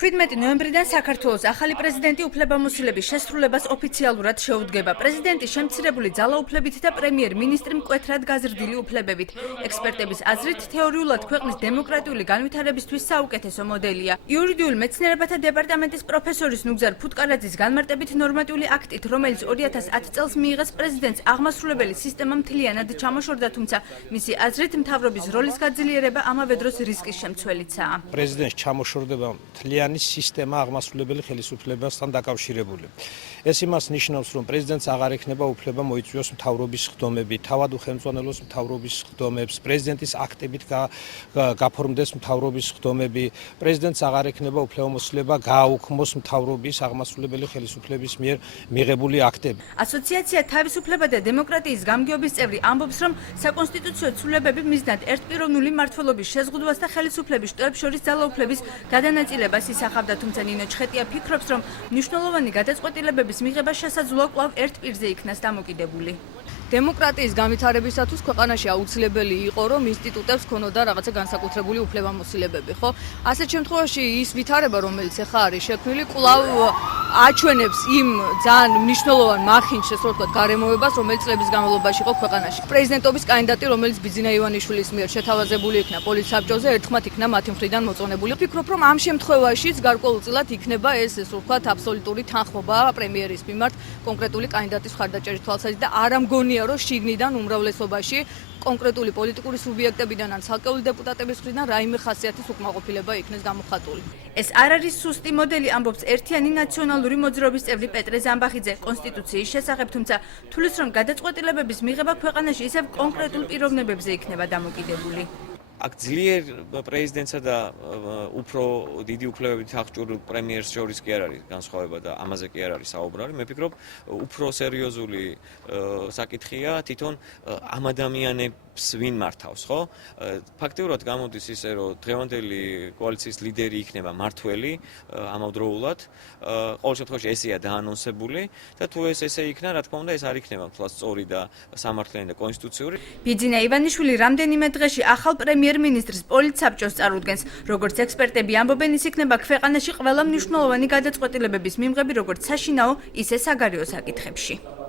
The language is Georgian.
17 ნოემბრიდან საქართველოს ახალი პრეზიდენტი უფლებამოსილების შესრულებას ოფიციალურად შეუდგება. პრეზიდენტი შემცირებული ძალაუფლებით და პრემიერ-მინისტრი მკვეთრად გაზრდილი უფლებებით. ექსპერტების აზრით, თეორიულად ქვეყნის დემოკრატიული განვითარებისთვის საუკეთესო მოდელია. იურიდიულ მეცნიერებათა დეპარტამენტის პროფესორის ნუგზარ ფუტკარაძის განმარტებით ნორმატიული აქტით, რომელიც 2010 წელს მიიღეს პრეზიდენტს აღმასრულებელი სისტემა მთლიანად ჩამოშორდა, თუმცა მისი აზრით მთავრობის როლის გაძლიერება ამავე დროს რისკის შემცველიცაა. პრეზიდენტს ჩამოშორდება მთლიანი სისტემა აღმასრულებელი ხელისუფლებასთან დაკავშირებული. ეს იმას ნიშნავს, რომ პრეზიდენტს აღარ ექნება უფლება მოიწვიოს მთავრობის ხდომები, თავად უხელმძღვანელოს მთავრობის ხდომებს, პრეზიდენტის აქტებით გაფორმდეს მთავრობის ხდომები, პრეზიდენტს აღარ ექნება უფლებამოსილება გააუქმოს მთავრობის აღმასრულებელი ხელისუფლების მიერ მიღებული აქტები. ასოციაცია თავისუფლება და დემოკრატიის გამგეობის წევრი ამბობს, რომ საკონსტიტუციო ცვლილებები მიზნად ერთპიროვნული მმართველობის შეზღუდვას და ხელისუფლების შტოებს შორის ძალაუფლების გადანაწილებას ისახავდა, თუმცა ნინო ჩხეტია ფიქრობს, რომ მნიშვნელოვანი გადაწყვეტილებების მიღება შესაძლოა კვლავ ერთ პირზე იქნას დამოკიდებული. დემოკრატიის განვითარებისათვის ქვეყანაში აუცილებელი იყო, რომ ინსტიტუტებს ქონოდა რაღაცა განსაკუთრებული უფლებამოსილებები, ხო? ასეთ შემთხვევაში ის ვითარება, რომელიც ახლა არის შექმნილი, კვლავ აჩვენებს იმ ძალიან მნიშვნელოვან მახინჯს, ასე ვთქვათ, გარემოებას, რომელიც წლების განმავლობაში იყო ქვეყანაში. პრეზიდენტობის კანდიდატი, რომელიც ბიძინა ივანიშვილის მიერ შეთავაზებული იქნა პოლიცსაბჭოზე, ერთხმად იქნა მათი მხრიდან მოწონებული. ვფიქრობ, რომ ამ შემთხვევაშიც გარკვეულწილად იქნება ეს, ასე ვთქვათ, აბსოლუტური თანხმობა პრემიერის მიმართ კონკრეტული კანდიდატის მხარდაჭერის თვალსაზრისით და არ ამგონია, რომ შიგნიდან უმრავლესობაში კონკრეტული პოლიტიკური სუბიექტებიდან ან ცალკეული დეპუტატების მხრიდან რაიმე ხასიათის უკმაყოფილება იქნეს გამოხატული. ეს არ არის სუსტი მოდელი, ამბობს ერთიანი ნაციონალური მოძრაობის წევრი პეტრე ზამბახიძე კონსტიტუციის შესახებ, თუმცა თulis რომ გადაწყვეტილებების მიღება ქვეყანაში ისევ კონკრეტულ პიროვნებებზე იქნება დამოკიდებული. აქ ძლიერ პრეზიდენტსა და უფრო დიდი უფლებებით აღჭურვილ პრემიერს შორის კი არ არის განსხვავება და ამაზე კი არ არის საუბარი. მე ვფიქრობ, უფრო სერიოზული საკითხია თვითონ ამ ადამიანებს ვინ მართავს, ხო? ფაქტიურად გამოდის ისე, რომ დღევანდელი კოალიციის ლიდერი იქნება მართველი ამავდროულად. ყოველ შემთხვევაში ესეა დაანონსებული და თუ ეს ესე იქნა, რა თქმა უნდა, ეს არ იქნება თვალს სწორი და სამართლიანი და კონსტიტუციური. ბიძინა ივანიშვილი რამდენიმე დღეში ახალ პრემიერ-მინისტრს პოლიცსაბჭოს წარუდგენს. როგორც ექსპერტები ამბობენ, ის იქნება ქვეყანაში ყველა მნიშვნელოვანი გადაწყვეტილებების მიმღები, როგორც საშინაო, ისე საგარეო საკითხებში.